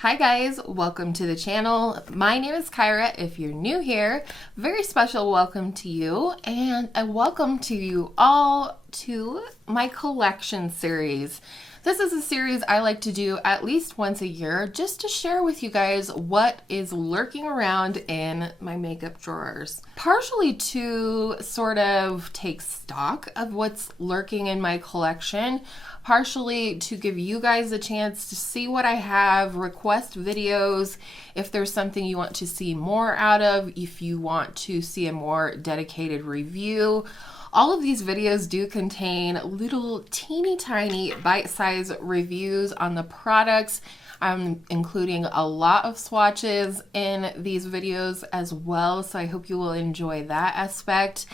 Hi guys, welcome to the channel. My name is Kyra. If you're new here, very special welcome to you, and a welcome to you all to my collection series. This is a series I like to do at least once a year just to share with you guys what is lurking around in my makeup drawers. Partially to sort of take stock of what's lurking in my collection, partially to give you guys a chance to see what I have, request videos if there's something you want to see more out of, if you want to see a more dedicated review. All of these videos do contain little teeny tiny bite-sized reviews on the products. I'm including a lot of swatches in these videos as well, so I hope you will enjoy that aspect.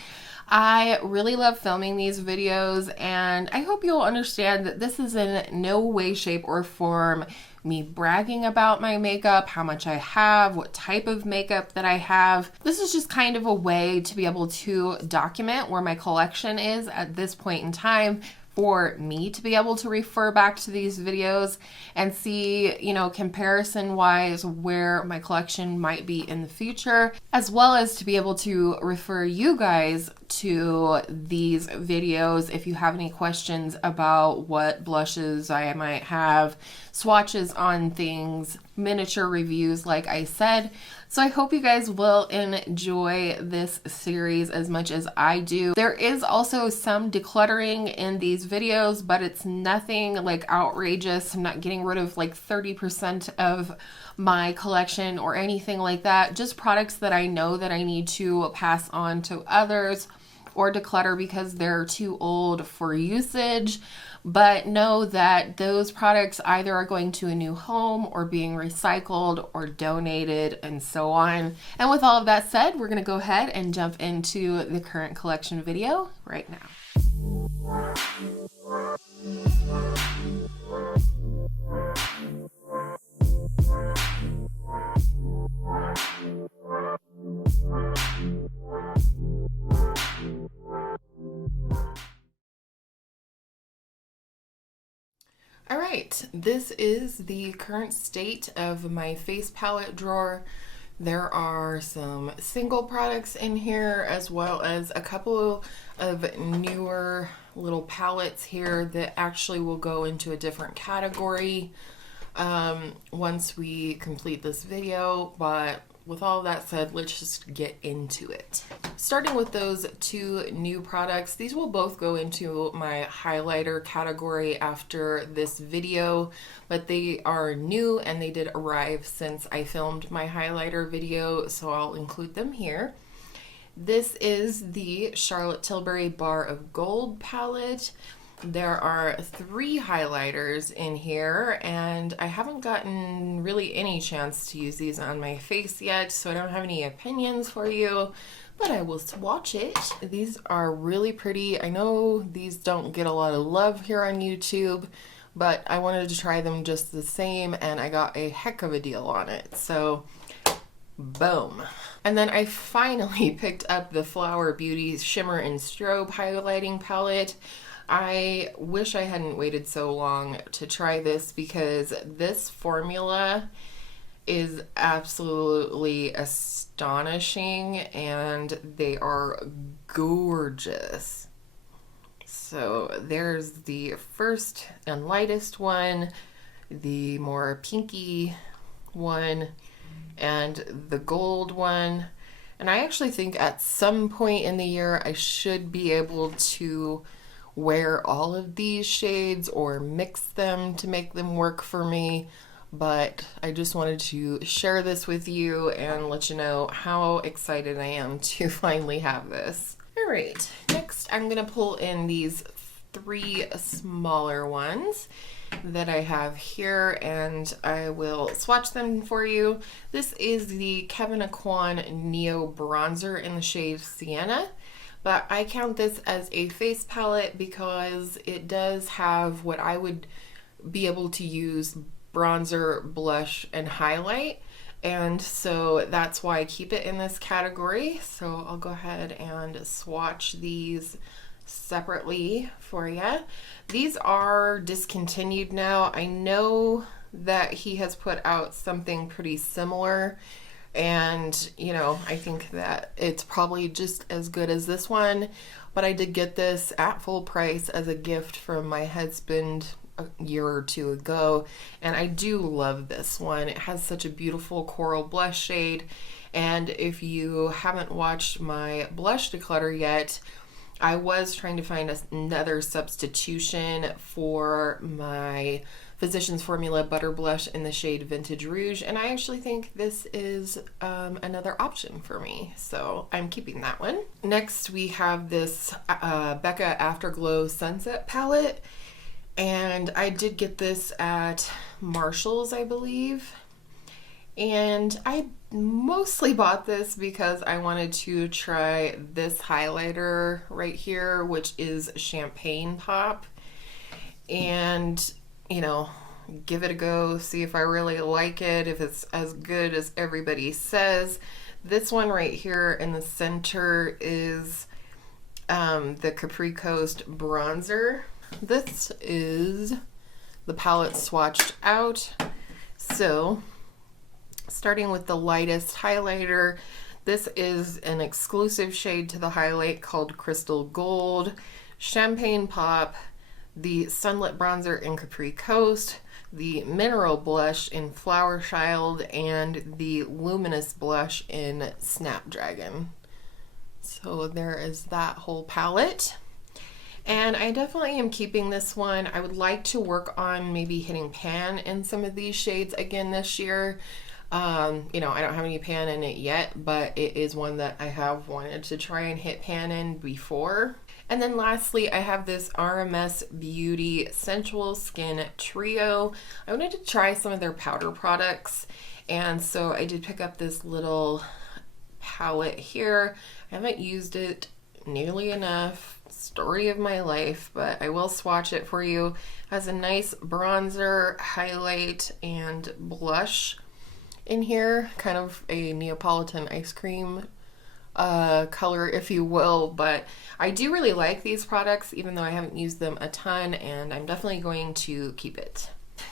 I really love filming these videos, and I hope you'll understand that this is in no way, shape, or form me bragging about my makeup, how much I have, what type of makeup that I have. This is just kind of a way to be able to document where my collection is at this point in time, for me to be able to refer back to these videos and see, comparison wise where my collection might be in the future, as well as to be able to refer you guys to these videos if you have any questions about what blushes I might have, swatches on things, miniature reviews like I said. So I hope you guys will enjoy this series as much as I do. There is also some decluttering in these videos, but it's nothing like outrageous. I'm not getting rid of like 30% of my collection or anything like that. Just products that I know that I need to pass on to others or declutter because they're too old for usage. But know that those products either are going to a new home or being recycled or donated and so on. And with all of that said, we're going to go ahead and jump into the current collection video right now. All right, this is the current state of my face palette drawer. There are some single products in here, as well as a couple of newer little palettes here that actually will go into a different category once we complete this video. But with all that said, let's just get into it. Starting with those two new products, these will both go into my highlighter category after this video, but they are new and they did arrive since I filmed my highlighter video, so I'll include them here. This is the Charlotte Tilbury Bar of Gold palette. There are 3 highlighters in here, and I haven't gotten really any chance to use these on my face yet, so I don't have any opinions for you, but I will swatch it. These are really pretty. I know these don't get a lot of love here on YouTube, but I wanted to try them just the same, and I got a heck of a deal on it, so boom. And then I finally picked up the Flower Beauty Shimmer and Strobe highlighting palette. I wish I hadn't waited so long to try this because this formula is absolutely astonishing and they are gorgeous. So there's the first and lightest one, the more pinky one, and the gold one. And I actually think at some point in the year I should be able to wear all of these shades or mix them to make them work for me, but I just wanted to share this with you and let you know how excited I am to finally have this. All right, next I'm gonna pull in these 3 smaller ones that I have here, and I will swatch them for you. This is the Kevyn Aucoin Neo Bronzer in the shade Sienna. But I count this as a face palette because it does have what I would be able to use bronzer, blush, and highlight. And so that's why I keep it in this category. So I'll go ahead and swatch these separately for you. These are discontinued now. I know that he has put out something pretty similar, and you know, I think that it's probably just as good as this one, but I did get this at full price as a gift from my husband a year or two ago, and I do love this one. It has such a beautiful coral blush shade, and if you haven't watched my blush declutter yet, I was trying to find another substitution for my Physicians Formula Butter Blush in the shade Vintage Rouge, and I actually think this is another option for me, so I'm keeping that one. Next, we have this Becca Afterglow Sunset palette, and I did get this at Marshall's, I believe, and I mostly bought this because I wanted to try this highlighter right here, which is Champagne Pop, and you know, give it a go, see if I really like it, if it's as good as everybody says. This one right here in the center is the Capri Coast bronzer. This is the palette swatched out. So starting with the lightest highlighter, this is an exclusive shade to the highlight called Crystal Gold, Champagne Pop, the Sunlit Bronzer in Capri Coast, the Mineral Blush in Flower Child, and the Luminous Blush in Snapdragon. So there is that whole palette. And I definitely am keeping this one. I would like to work on maybe hitting pan in some of these shades again this year. You know, I don't have any pan in it yet, but it is one that I have wanted to try and hit pan in before. And then lastly, I have this RMS Beauty Sensual Skin Trio. I wanted to try some of their powder products, and so I did pick up this little palette here. I haven't used it nearly enough. Story of my life, but I will swatch it for you. It has a nice bronzer, highlight, and blush in here, kind of a Neapolitan ice cream color, if you will, but I do really like these products, even though I haven't used them a ton, and I'm definitely going to keep it.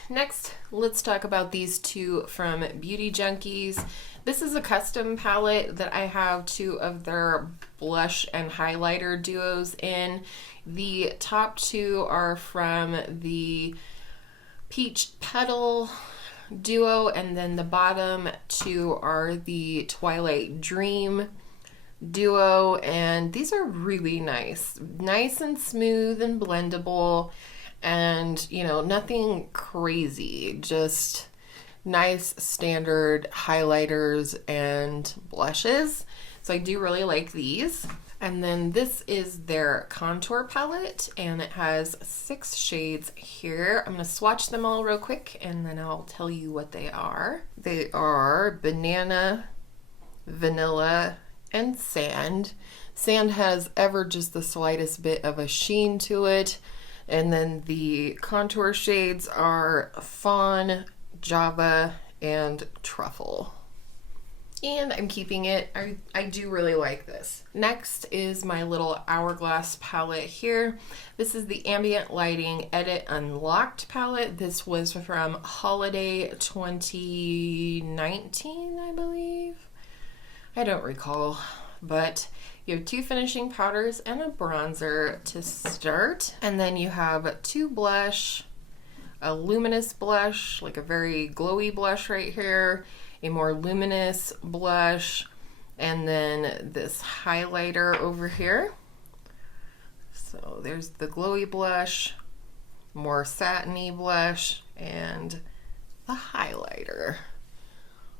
Next, let's talk about these two from Beauty Junkees. This is a custom palette that I have two of their blush and highlighter duos in. The top two are from the Peach Petal duo, and then the bottom two are the Twilight Dream duo, and these are really nice and smooth and blendable, and you know, nothing crazy, just nice standard highlighters and blushes. So I do really like these. And then this is their contour palette, and it has 6 shades here. I'm going to swatch them all real quick and then I'll tell you what they are. They are Banana, Vanilla, and Sand. Sand has ever just the slightest bit of a sheen to it. And then the contour shades are Fawn, Java, and Truffle. And I'm keeping it. I do really like this. Next is my little Hourglass palette here. This is the Ambient Lighting Edit Unlocked palette. This was from Holiday 2019, I believe. I don't recall, but you have 2 finishing powders and a bronzer to start. And then you have 2 blush, a luminous blush, like a very glowy blush right here, a more luminous blush, and then this highlighter over here. So there's the glowy blush, more satiny blush, and the highlighter.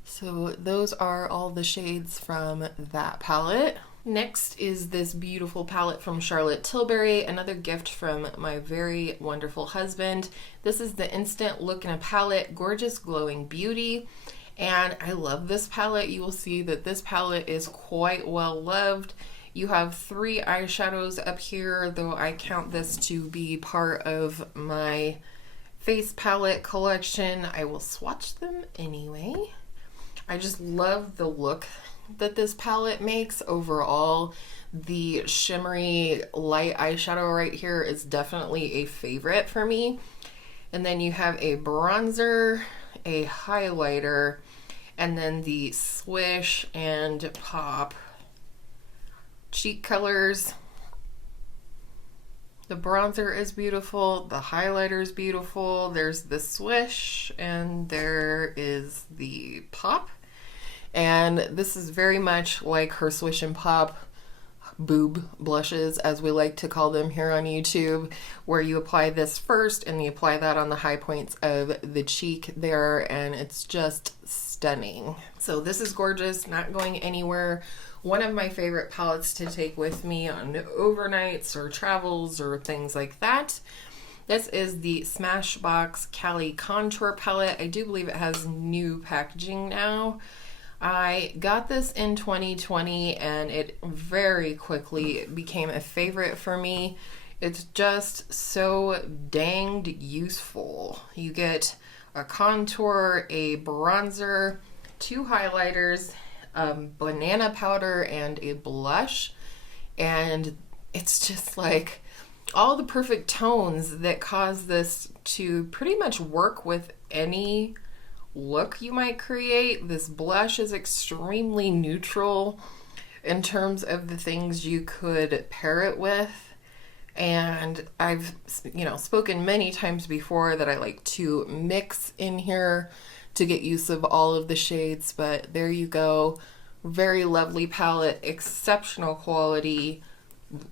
So those are all the shades from that palette. Next is this beautiful palette from Charlotte Tilbury, another gift from my very wonderful husband. This is the Instant Look in a Palette Gorgeous Glowing Beauty. And I love this palette. You will see that this palette is quite well loved. You have 3 eyeshadows up here, though I count this to be part of my face palette collection. I will swatch them anyway. I just love the look that this palette makes overall. The shimmery light eyeshadow right here is definitely a favorite for me. And then you have a bronzer, a highlighter, and then the Swish and Pop cheek colors. The bronzer is beautiful, the highlighter is beautiful, there's the Swish, and there is the Pop. And this is very much like her Swish and Pop boob blushes, as we like to call them here on YouTube, where you apply this first and you apply that on the high points of the cheek there, and it's just stunning. So this is gorgeous, not going anywhere. One of my favorite palettes to take with me on overnights or travels or things like that. This is the Smashbox Cali Contour Palette. I do believe it has new packaging now. I got this in 2020 and it very quickly became a favorite for me. It's just so danged useful. You get a contour, a bronzer, 2 highlighters, banana powder, and a blush, and it's just like all the perfect tones that cause this to pretty much work with any look you might create. This blush is extremely neutral in terms of the things you could pair it with, and I've spoken many times before that I like to mix in here to get use of all of the shades, but there you go. Very lovely palette, exceptional quality,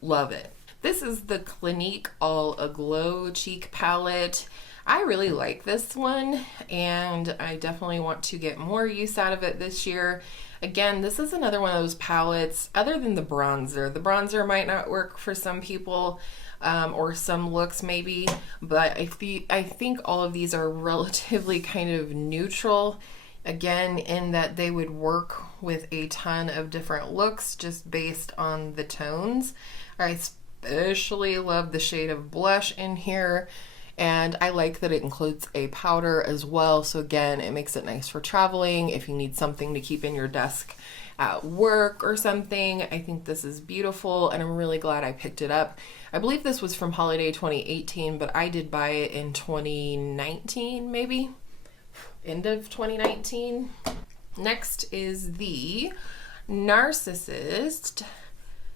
love it. This is the Clinique All Aglow Cheek Palette. I really like this one, and I definitely want to get more use out of it this year. Again, this is another one of those palettes, other than the bronzer. The bronzer might not work for some people, or some looks maybe, but I think all of these are relatively kind of neutral, again, in that they would work with a ton of different looks just based on the tones. I especially love the shade of blush in here, and I like that it includes a powder as well, so again, it makes it nice for traveling if you need something to keep in your desk at work or something. I think this is beautiful, and I'm really glad I picked it up. I believe this was from holiday 2018, but I did buy it in 2019, maybe end of 2019. Next is the Narcissist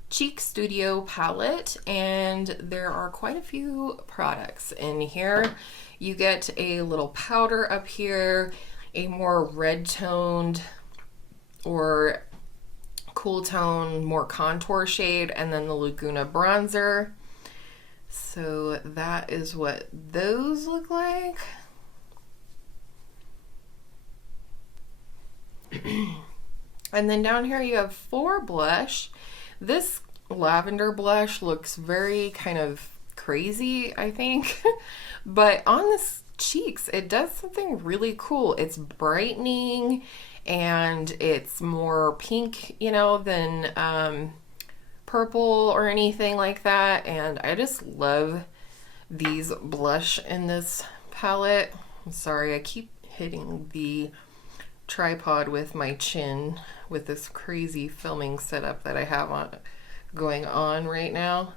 Cheek Studio palette, and there are quite a few products in here. You get a little powder up here, a more red toned or cool tone, more contour shade, and then the Laguna bronzer. So that is what those look like. And then down here you have 4 blush. This lavender blush looks very kind of crazy, I think. But on the cheeks, it does something really cool. It's brightening, and it's more pink, than purple or anything like that. And I just love these blush in this palette. I'm sorry, I keep hitting the tripod with my chin with this crazy filming setup that I have going on right now.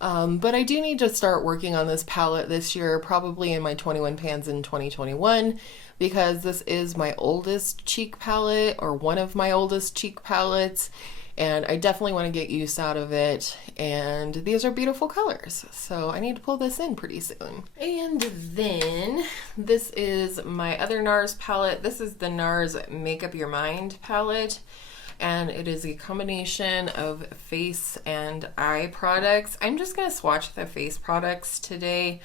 But I do need to start working on this palette this year, probably in my 21 pans in 2021, because this is my oldest cheek palette, or one of my oldest cheek palettes, and I definitely want to get use out of it, and these are beautiful colors, so I need to pull this in pretty soon. And then this is my other Nars palette. This is the Nars Make Up Your Mind palette, and it is a combination of face and eye products. I'm just going to swatch the face products today.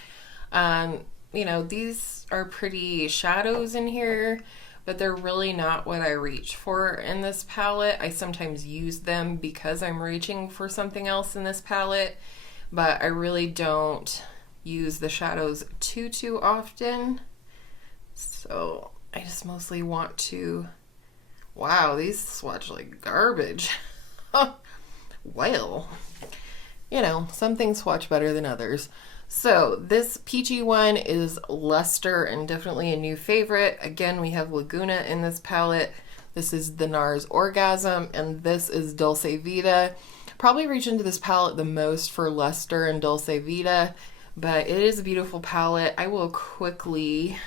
These are pretty shadows in here, but they're really not what I reach for in this palette. I sometimes use them because I'm reaching for something else in this palette, but I really don't use the shadows too often. So I just mostly want to... Wow, these swatch like garbage. Well, some things swatch better than others. So this peachy one is Luster, and definitely a new favorite. Again, we have Laguna in this palette. This is the Nars Orgasm, and this is Dulce Vita. Probably reach into this palette the most for Luster and Dulce Vita, But it is a beautiful palette. I will quickly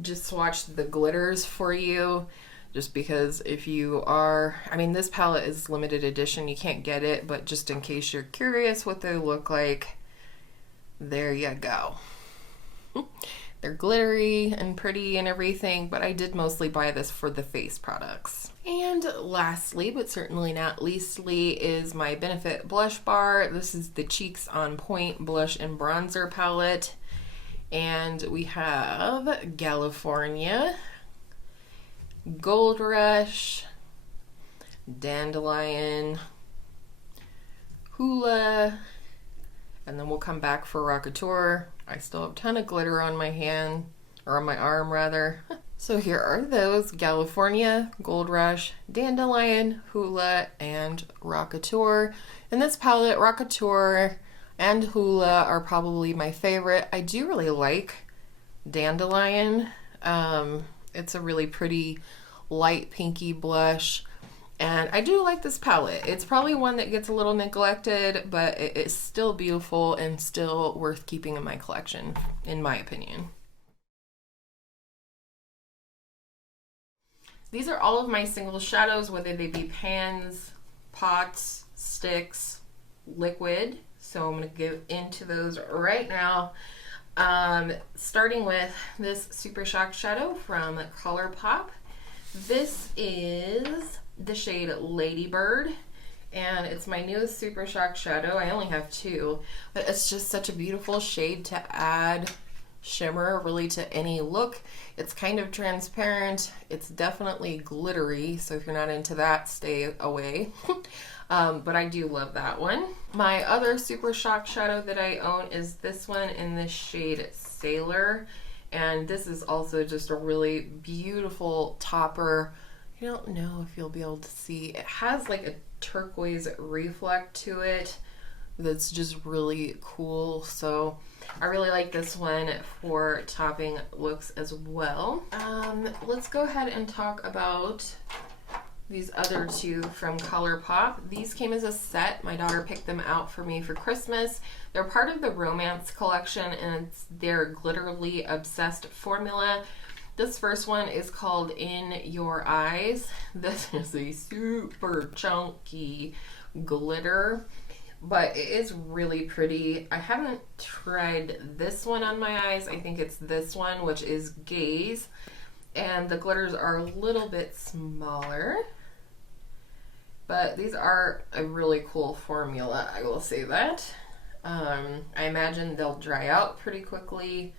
just swatch the glitters for you, just because if you are, I mean, this palette is limited edition, you can't get it, but just in case you're curious what they look like, there you go. They're glittery and pretty and everything, but I did mostly buy this for the face products. And lastly, but certainly not leastly, is my Benefit blush bar. This is the Cheeks on Point blush and bronzer palette. And we have California, Gold Rush, Dandelion, Hula, and then we'll come back for Rockateur. I still have a ton of glitter on my hand, or on my arm rather. So here are those: California, Gold Rush, Dandelion, Hula, and Rockateur. In this palette, Rockateur and Hula are probably my favorite. I do really like Dandelion. It's a really pretty light pinky blush. And I do like this palette. It's probably one that gets a little neglected, but it is still beautiful and still worth keeping in my collection, in my opinion. These are all of my single shadows, whether they be pans, pots, sticks, liquid. So I'm going to go into those right now. Starting with this Super Shock shadow from Colourpop. This is the shade Ladybird, and it's my newest Super Shock shadow. I only have two, but it's just such a beautiful shade to add shimmer really to any look. It's kind of transparent. It's definitely glittery, so if you're not into that, stay away. But I do love that one. My other Super Shock shadow that I own is this one in the shade Sailor, and this is also just a really beautiful topper. I don't know if you'll be able to see. It has like a turquoise reflect to it that's just really cool. So I really like this one for topping looks as well. Let's go ahead and talk about these other two from Colourpop. These came as a set. My daughter picked them out for me for Christmas. They're part of the Romance collection, and it's their Glitterly Obsessed formula. This first one is called In Your Eyes. This is a super chunky glitter, but it is really pretty. I haven't tried this one on my eyes. I think it's this one, which is Gaze, and the glitters are a little bit smaller, but these are a really cool formula, I will say that. I imagine they'll dry out pretty quickly,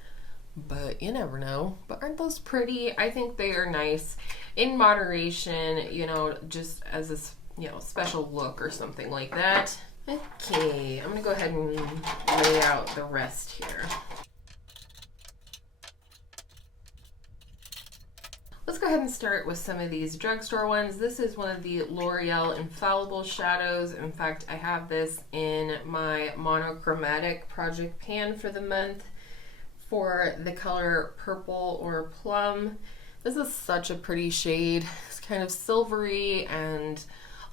but you never know. But aren't those pretty? I think they are nice in moderation, you know, just as a, you know, special look or something like that. Okay, I'm gonna go ahead and lay out the rest here. Let's go ahead and start with some of these drugstore ones. This is one of the L'Oreal Infallible shadows. In fact, I have this in my monochromatic project pan for the month for the color Purple or Plum. This is such a pretty shade. It's kind of silvery and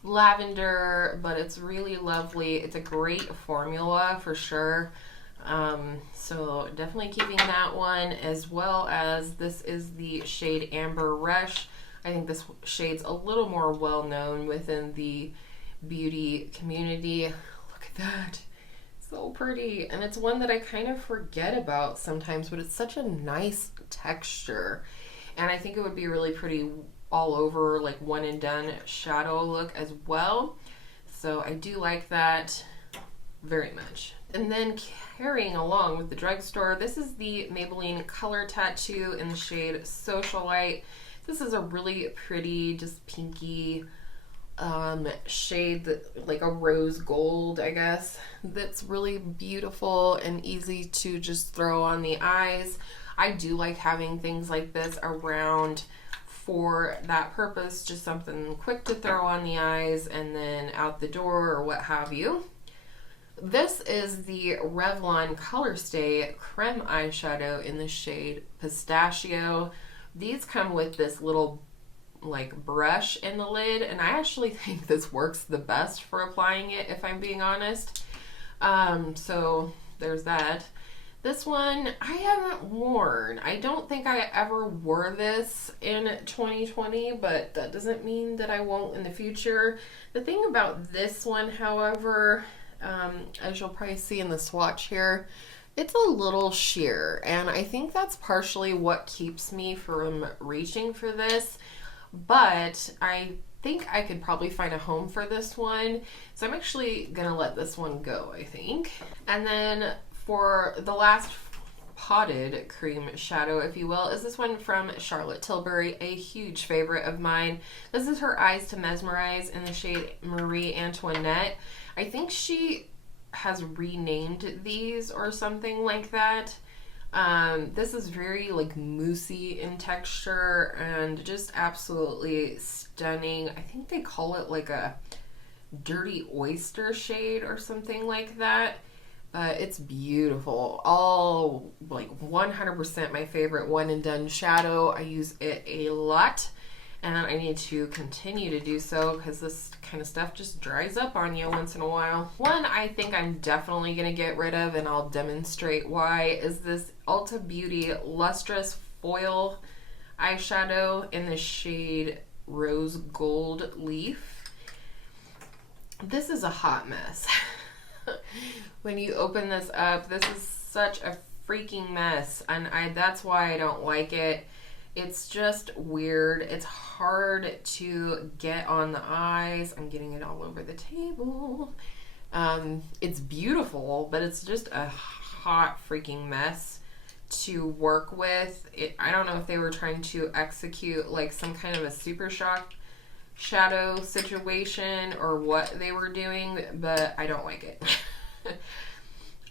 lavender, but it's really lovely. It's a great formula for sure. So definitely keeping that one, as well as this is the shade Amber Rush. I think this shade's a little more well known within the beauty community. Look at that. So pretty. And it's one that I kind of forget about sometimes, but it's such a nice texture. And I think it would be really pretty all over, like one and done shadow look as well. So I do like that very much. And then carrying along with the drugstore, this is the Maybelline Color Tattoo in the shade Socialite. This is a really pretty, just pinky shade, that, like a rose gold, I guess, that's really beautiful and easy to just throw on the eyes. I do like having things like this around for that purpose, just something quick to throw on the eyes and then out the door or what have you. This is the Revlon Color Stay Creme eyeshadow in the shade Pistachio. These come with this little like brush in the lid, and I actually think this works the best for applying it, if I'm being honest. So there's that. This one I haven't worn. I don't think I ever wore this in 2020, but that doesn't mean that I won't in the future. The thing about this one, however, as you'll probably see in the swatch here, it's a little sheer, and I think that's partially what keeps me from reaching for this, but I think I could probably find a home for this one, so I'm actually gonna let this one go, I think. And then for the last potted cream shadow, if you will, is this one from Charlotte Tilbury, a huge favorite of mine. This is her Eyes to Mesmerize in the shade Marie Antoinette. I think she has renamed these or something like that. This is very like moussey in texture and just absolutely stunning. I think they call it like a dirty oyster shade or something like that. But it's beautiful. All like 100% my favorite one and done shadow. I use it a lot, and I need to continue to do so because this kind of stuff just dries up on you once in a while. One I think I'm definitely gonna get rid of, and I'll demonstrate why, is this Ulta Beauty Lustrous Foil eyeshadow in the shade Rose Gold Leaf. This is a hot mess. When you open this up, this is such a freaking mess, and that's why I don't like it. It's just weird. It's hard to get on the eyes. I'm getting it all over the table. It's beautiful, but it's just a hot freaking mess to work with. I don't know if they were trying to execute like some kind of a super shock shadow situation or what they were doing, but I don't like it.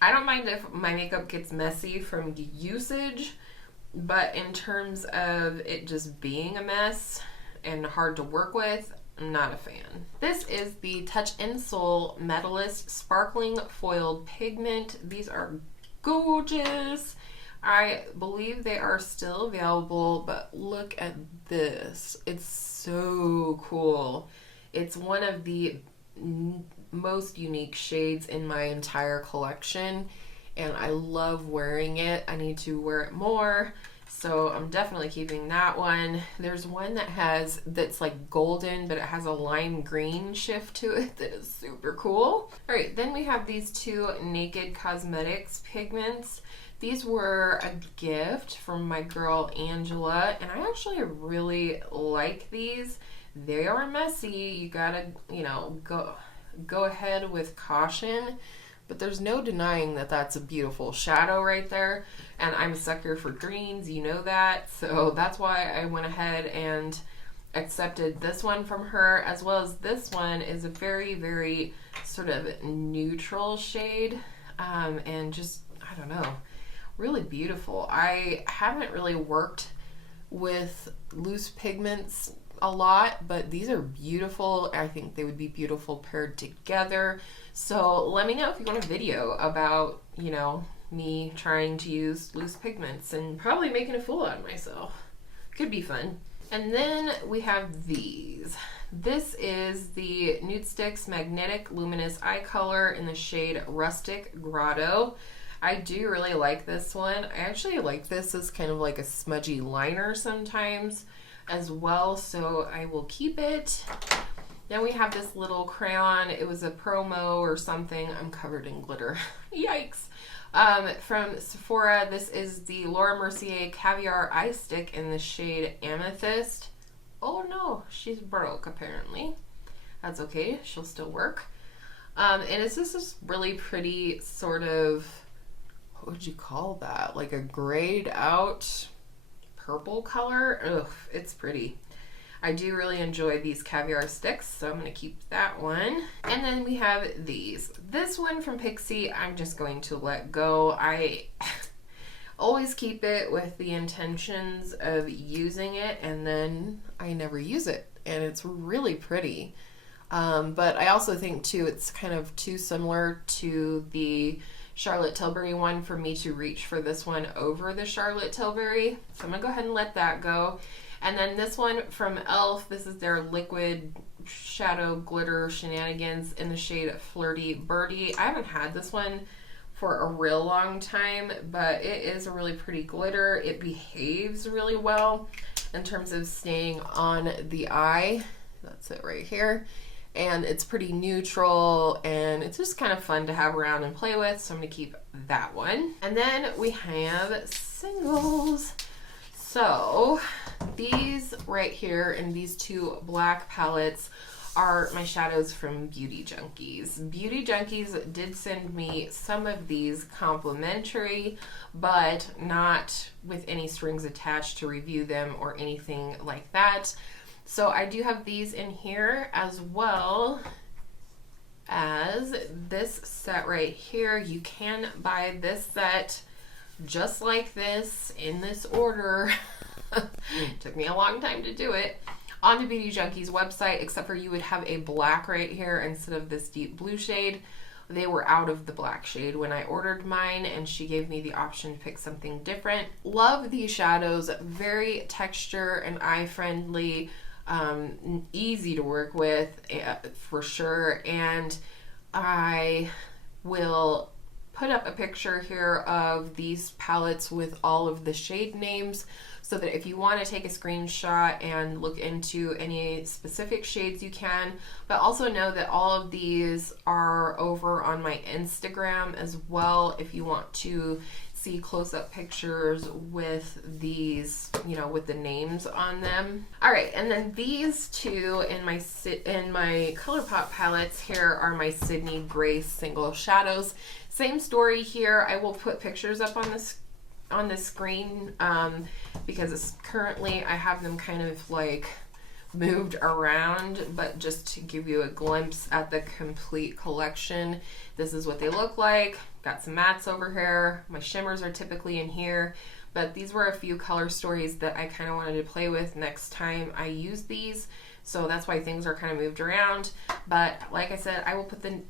I don't mind if my makeup gets messy from usage, but in terms of it just being a mess and hard to work with, I'm not a fan. This is the Touch in Soul Metalist Sparkling Foiled Pigment. These are gorgeous. I believe they are still available, but look at this. It's so cool. It's one of the most unique shades in my entire collection, and I love wearing it. I need to wear it more, so I'm definitely keeping that one. There's one that's like golden, but it has a lime green shift to it that is super cool. All right, then we have these two Naked Cosmetics pigments. These were a gift from my girl Angela, and I actually really like these. They are messy. You gotta, go ahead with caution, but there's no denying that that's a beautiful shadow right there, and I'm a sucker for greens, you know that, so that's why I went ahead and accepted this one from her, as well as this one is a very, very sort of neutral shade, and just, I don't know, really beautiful. I haven't really worked with loose pigments a lot, but these are beautiful. I think they would be beautiful paired together. So let me know if you want a video about, me trying to use loose pigments and probably making a fool out of myself. Could be fun. And then we have these. This is the Nude Sticks Magnetic Luminous Eye Color in the shade Rustic Grotto. I do really like this one. I actually like this as kind of like a smudgy liner sometimes as well, so I will keep it. Then we have this little crayon. It was a promo or something. I'm covered in glitter. Yikes. From Sephora, this is the Laura Mercier Caviar Eye Stick in the shade Amethyst. Oh no, she's broke apparently. That's okay, she'll still work. And it's just this really pretty sort of, what would you call that? Like a grayed out purple color. Ugh, it's pretty. I do really enjoy these caviar sticks, so I'm going to keep that one. And then we have these. This one from Pixie, I'm just going to let go. I always keep it with the intentions of using it, and then I never use it, and it's really pretty. But I also think too, it's kind of too similar to the Charlotte Tilbury one for me to reach for this one over the Charlotte Tilbury. So I'm gonna go ahead and let that go. And then this one from e.l.f., this is their liquid shadow glitter shenanigans in the shade Flirty Birdie. I haven't had this one for a real long time, but it is a really pretty glitter. It behaves really well in terms of staying on the eye. That's it right here. And it's pretty neutral, and it's just kind of fun to have around and play with, so I'm gonna keep that one. And then we have singles. So these right here in these two black palettes are my shadows from Beauty Junkees. Beauty Junkees did send me some of these complimentary, but not with any strings attached to review them or anything like that. So I do have these in here, as well as this set right here. You can buy this set just like this in this order. It took me a long time to do it on the Beauty Junkees website, except for you would have a black right here instead of this deep blue shade. They were out of the black shade when I ordered mine, and she gave me the option to pick something different. Love these shadows, very texture and eye friendly, easy to work with for sure. And I will put up a picture here of these palettes with all of the shade names, so that if you want to take a screenshot and look into any specific shades, you can. But also know that all of these are over on my Instagram as well, if you want to see close-up pictures with these, you know, with the names on them. All right, and then these two in my Colourpop palettes here are my Sydney Grace single shadows. Same story here. I will put pictures up on the screen because it's currently I have them kind of like moved around, but just to give you a glimpse at the complete collection, this is what they look like. Got some mattes over here. My shimmers are typically in here, but these were a few color stories that I kind of wanted to play with next time I use these. So that's why things are kind of moved around. But like I said, I will put the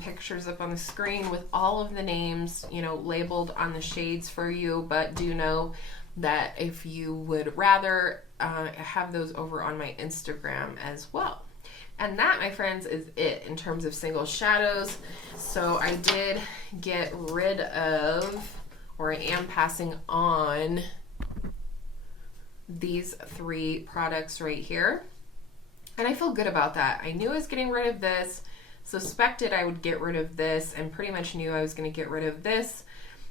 pictures up on the screen with all of the names, you know, labeled on the shades for you. But do know that if you would rather have those over on my Instagram as well. And that, my friends, is it in terms of single shadows. So I did get rid of, or I am passing on, these three products right here. And I feel good about that. I knew I was getting rid of this, suspected I would get rid of this, and pretty much knew I was going to get rid of this.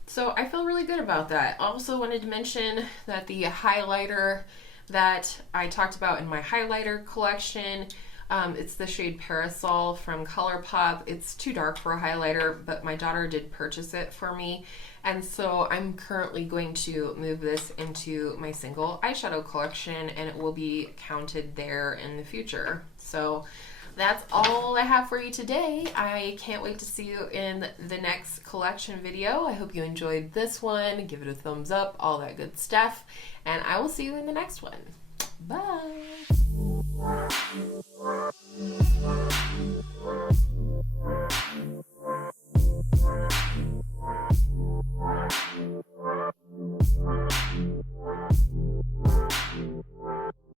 So I feel really good about that. Also wanted to mention that the highlighter that I talked about in my highlighter collection, it's the shade Parasol from Colourpop. It's too dark for a highlighter, but my daughter did purchase it for me. And so I'm currently going to move this into my single eyeshadow collection, and it will be counted there in the future. So that's all I have for you today. I can't wait to see you in the next collection video. I hope you enjoyed this one. Give it a thumbs up, all that good stuff. And I will see you in the next one. Bye.